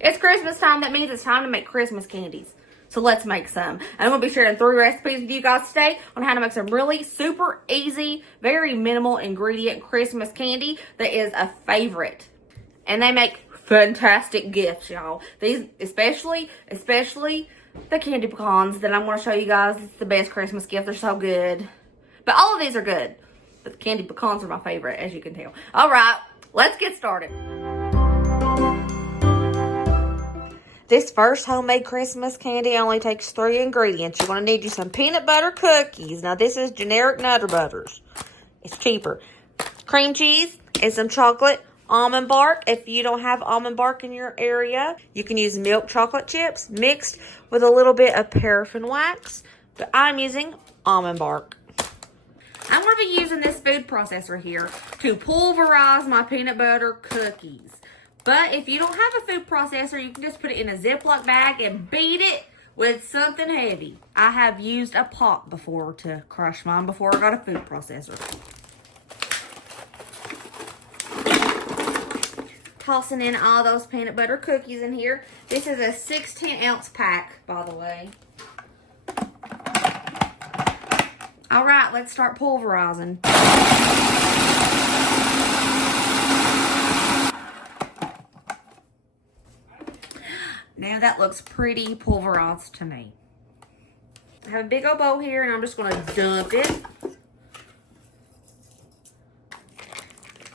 It's Christmas time. That means it's time to make Christmas candies. So let's make some. I'm going to be sharing 3 recipes with you guys today on how to make some really super easy, very minimal ingredient Christmas candy that is a favorite. And they make fantastic gifts, y'all. These, especially the candy pecans that I'm going to show you guys. It's the best Christmas gift. They're so good. But all of these are good. But the candy pecans are my favorite, as you can tell. All right, let's get started. This first homemade Christmas candy only takes 3 ingredients. You're going to need you some peanut butter cookies. Now, this is generic Nutter Butters. It's cheaper. Cream cheese and some chocolate almond bark. If you don't have almond bark in your area, you can use milk chocolate chips mixed with a little bit of paraffin wax. But I'm using almond bark. I'm going to be using this food processor here to pulverize my peanut butter cookies. But if you don't have a food processor, you can just put it in a Ziploc bag and beat it with something heavy. I have used a pot before to crush mine before I got a food processor. Tossing in all those peanut butter cookies in here. This is a 16-ounce pack, by the way. All right, let's start pulverizing. Now that looks pretty pulverized to me. I have a big old bowl here and I'm just going to dump it.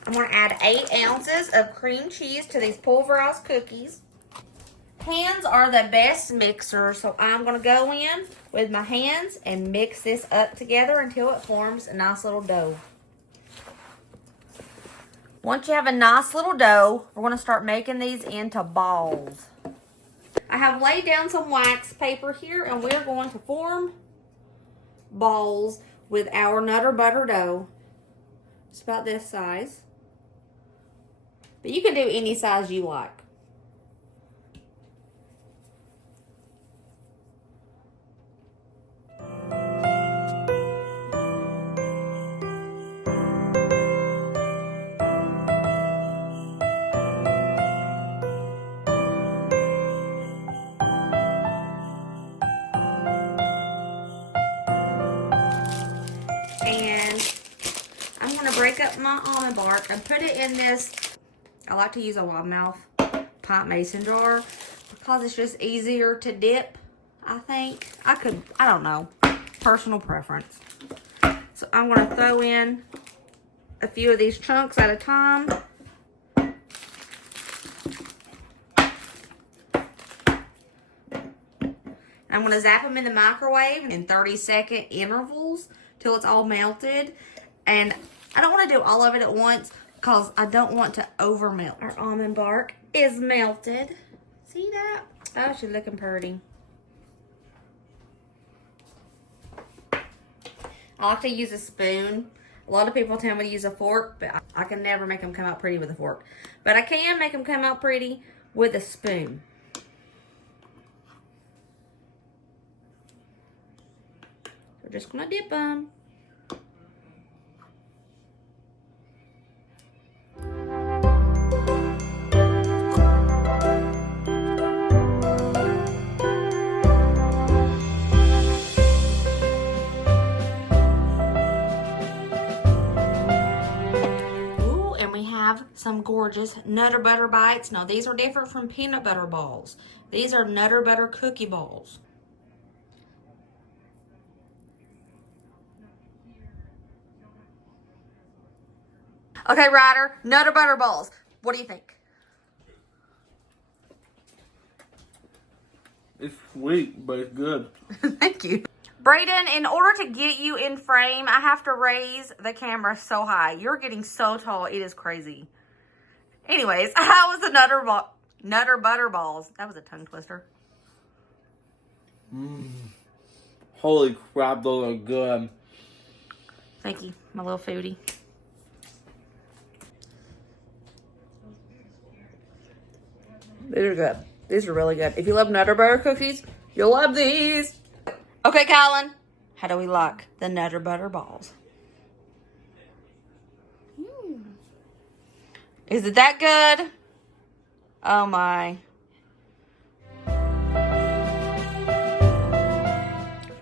I'm going to add 8 ounces of cream cheese to these pulverized cookies. Hands are the best mixer, so I'm going to go in with my hands and mix this up together until it forms a nice little dough. Once you have a nice little dough, we're going to start making these into balls. I have laid down some wax paper here, and we're going to form balls with our Nutter Butter dough. It's about this size. But you can do any size you like. And I'm going to break up my almond bark and put it in this, I like to use a loudmouth pint mason jar because it's just easier to dip, I think. I don't know, personal preference. So I'm going to throw in a few of these chunks at a time. I'm going to zap them in the microwave in 30-second intervals till it's all melted. And I don't want to do all of it at once because I don't want to over melt. Our almond bark is melted. See that? Oh, she's looking pretty. I like to use a spoon. A lot of people tell me to use a fork, but I can never make them come out pretty with a fork. But I can make them come out pretty with a spoon. We're just going to dip them. Ooh, and we have some gorgeous Nutter Butter bites. Now, these are different from peanut butter balls. These are Nutter Butter cookie balls. Okay, Ryder, Nutter Butter balls. What do you think? It's sweet, but it's good. Thank you. Brayden, in order to get you in frame, I have to raise the camera so high. You're getting so tall, it is crazy. Anyways, how was the Nutter Butter balls? That was a tongue twister. Holy crap, those are good. Thank you, my little foodie. These are good. These are really good. If you love Nutter Butter cookies, you'll love these. Okay, Colin, how do we like the Nutter Butter balls? Is it that good? Oh my.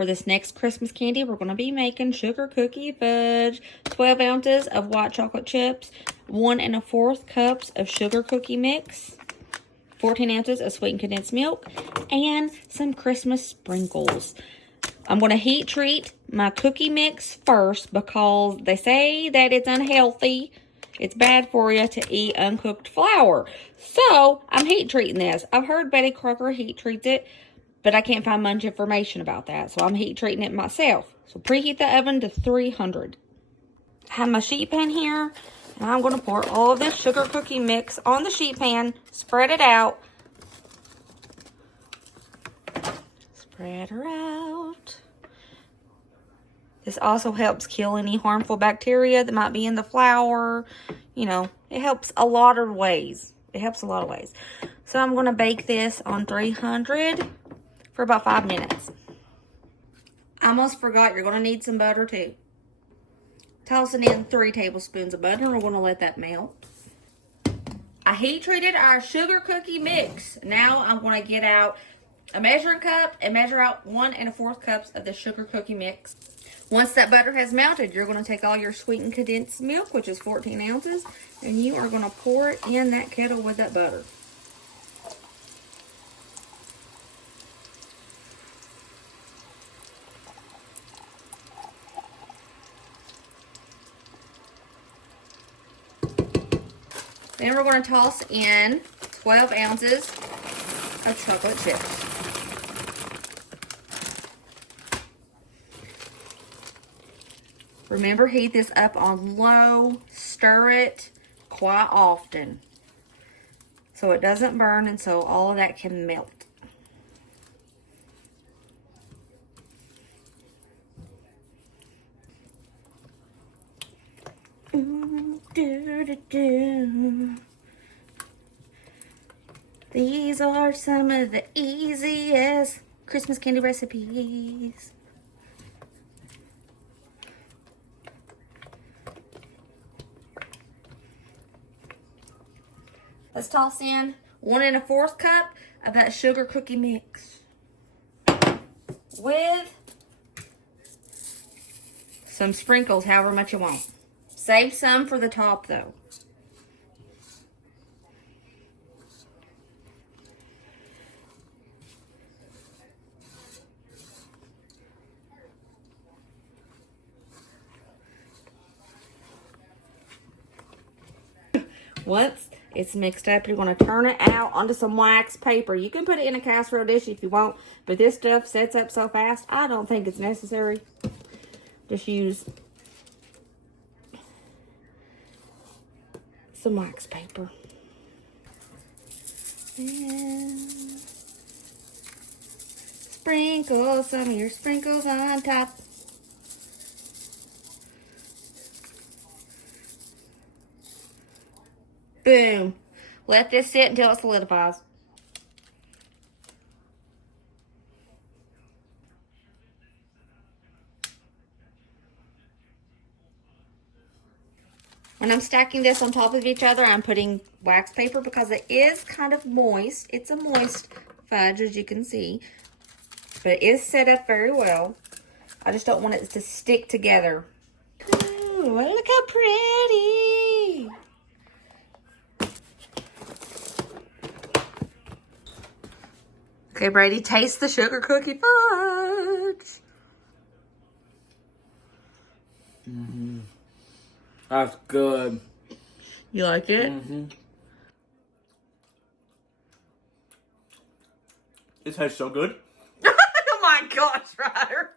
For this next Christmas candy, we're going to be making sugar cookie fudge. 12 ounces of white chocolate chips, 1 1/4 cups of sugar cookie mix, 14 ounces of sweetened condensed milk, and some Christmas sprinkles. I'm going to heat treat my cookie mix first because they say that it's unhealthy. It's bad for you to eat uncooked flour. So, I'm heat treating this. I've heard Betty Crocker heat treats it, but I can't find much information about that. So, I'm heat treating it myself. So, preheat the oven to 300. I have my sheet pan here. And I'm going to pour all of this sugar cookie mix on the sheet pan. Spread it out. Spread her out. This also helps kill any harmful bacteria that might be in the flour. You know, it helps a lot of ways. It helps a lot of ways. So I'm going to bake this on 300 for about 5 minutes. I almost forgot, you're going to need some butter too. Tossing in 3 tablespoons of butter. We're going to let that melt. I heat treated our sugar cookie mix. Now I'm going to get out a measuring cup and measure out 1 1/4 cups of the sugar cookie mix. Once that butter has melted, you're going to take all your sweetened condensed milk, which is 14 ounces, and you are going to pour it in that kettle with that butter. Then we're going to toss in 12 ounces of chocolate chips. Remember, heat this up on low. Stir it quite often so it doesn't burn and so all of that can melt. These are some of the easiest Christmas candy recipes. Let's toss in 1 1/4 cup of that sugar cookie mix with some sprinkles, however much you want. Save some for the top though. Once it's mixed up, you're going to turn it out onto some wax paper. You can put it in a casserole dish if you want, but this stuff sets up so fast, I don't think it's necessary. Just use some wax paper. And sprinkle some of your sprinkles on top. Boom. Let this sit until it solidifies. When I'm stacking this on top of each other, I'm putting wax paper because it is kind of moist. It's a moist fudge, as you can see. But it is set up very well. I just don't want it to stick together. Ooh, look how pretty. Okay, Brady, taste the sugar cookie fudge. Mm-hmm. That's good. You like it? Mm-hmm. It tastes so good. Oh my gosh, Ryder.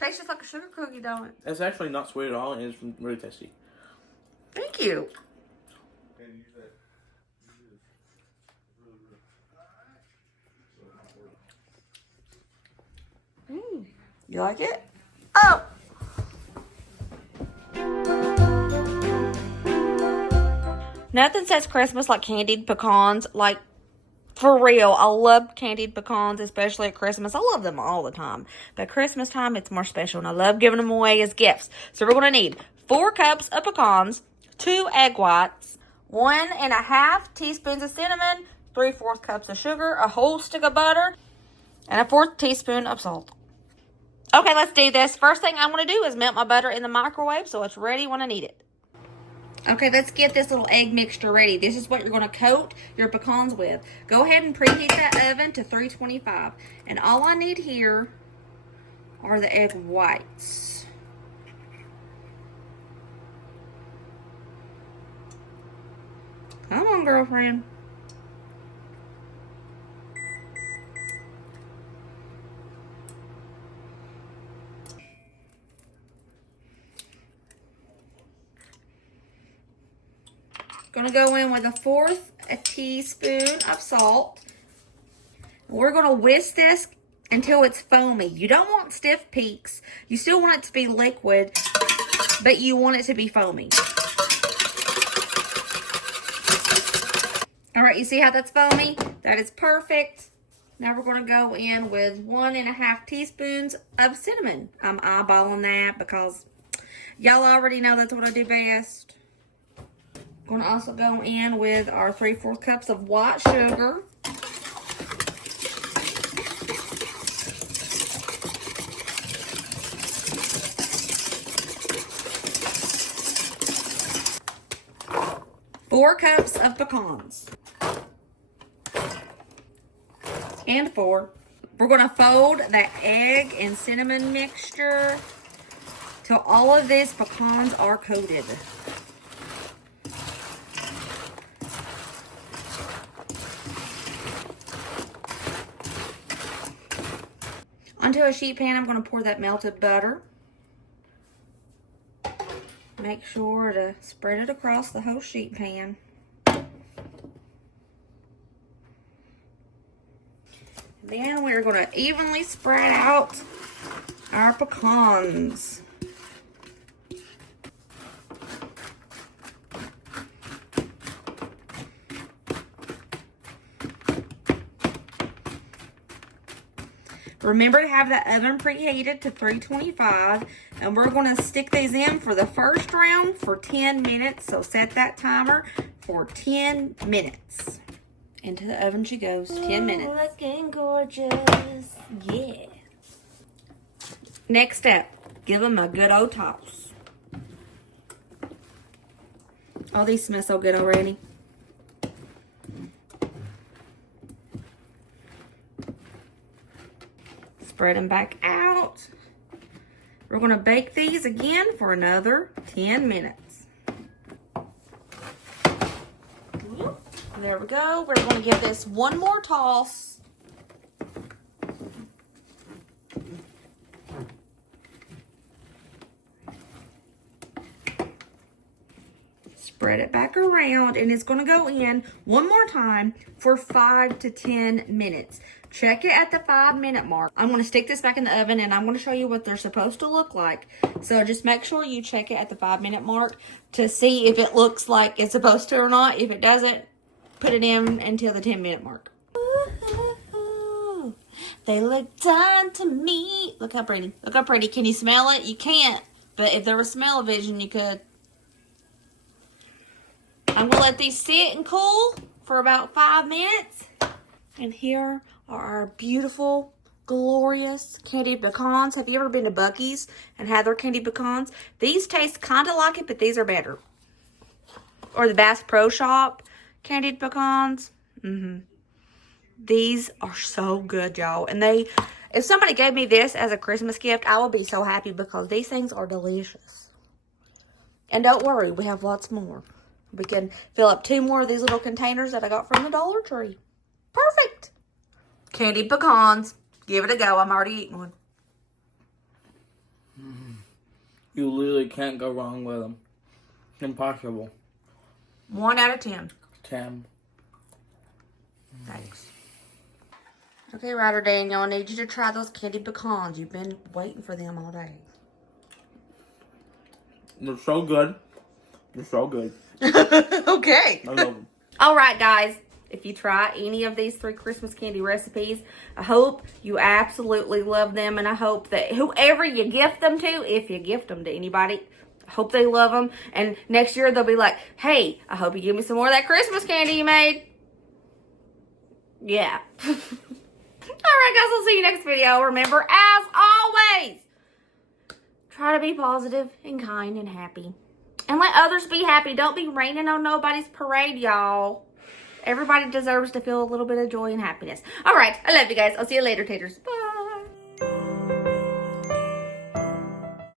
Tastes just like a sugar cookie, don't it? It's actually not sweet at all, and it's really tasty. Thank you. You like it? Oh! Nothing says Christmas like candied pecans. Like, for real, I love candied pecans, especially at Christmas. I love them all the time. But Christmas time, it's more special, and I love giving them away as gifts. So we're going to need 4 cups of pecans, 2 egg whites, 1 1/2 teaspoons of cinnamon, 3/4 cups of sugar, a whole stick of butter, and a 1/4 teaspoon of salt. Okay, let's do this. First thing I'm going to do is melt my butter in the microwave so it's ready when I need it. Okay, let's get this little egg mixture ready. This is what you're going to coat your pecans with. Go ahead and preheat that oven to 325. And all I need here are the egg whites. Come on, girlfriend. Gonna go in with 1/4 teaspoon of salt. We're gonna whisk this until it's foamy. You don't want stiff peaks. You still want it to be liquid, but you want it to be foamy. All right, you see how that's foamy? That is perfect. Now we're gonna go in with 1.5 teaspoons of cinnamon. I'm eyeballing that because y'all already know that's what I do best. Going to also go in with our 3/4 cups of white sugar. Four cups of pecans. And 4. We're going to fold that egg and cinnamon mixture till all of these pecans are coated. Onto a sheet pan, I'm going to pour that melted butter. Make sure to spread it across the whole sheet pan. Then we're going to evenly spread out our pecans. Remember to have the oven preheated to 325, and we're going to stick these in for the first round for 10 minutes. So set that timer for 10 minutes. Into the oven she goes. 10 minutes. Looking gorgeous. Yeah. Next step, give them a good old toss. Oh, these smell so good already. Spread them back out. We're going to bake these again for another 10 minutes. There we go. We're going to give this one more toss. Spread it back around, and it's going to go in one more time for 5 to 10 minutes. Check it at the 5-minute mark. I'm going to stick this back in the oven, and I'm going to show you what they're supposed to look like. So just make sure you check it at the 5-minute mark to see if it looks like it's supposed to or not. If it doesn't, put it in until the 10-minute mark. Ooh, they look done to me. Look how pretty. Look how pretty. Can you smell it? You can't. But if there was smell-o-vision, you could. I'm going to let these sit and cool for about 5 minutes. And here are our beautiful, glorious candied pecans. Have you ever been to Buc-ee's and had their candied pecans? These taste kind of like it, but these are better. Or the Bass Pro Shop candied pecans. These are so good, y'all. And if somebody gave me this as a Christmas gift, I would be so happy because these things are delicious. And don't worry, we have lots more. We can fill up 2 more of these little containers that I got from the Dollar Tree. Perfect. Candied pecans. Give it a go. I'm already eating one. You literally can't go wrong with them. Impossible. 1 out of 10. 10. Thanks. Okay, Ryder Daniel, I need you to try those candied pecans. You've been waiting for them all day. They're so good. They're so good. Okay. I love them. All right, guys. If you try any of these 3 Christmas candy recipes, I hope you absolutely love them. And I hope that whoever you gift them to, if you gift them to anybody, I hope they love them. And next year they'll be like, hey, I hope you give me some more of that Christmas candy you made. Yeah. All right, guys. I'll see you next video. Remember, as always, always try to be positive and kind and happy. And let others be happy. Don't be raining on nobody's parade, y'all. Everybody deserves to feel a little bit of joy and happiness. All right. I love you guys. I'll see you later, taters. Bye.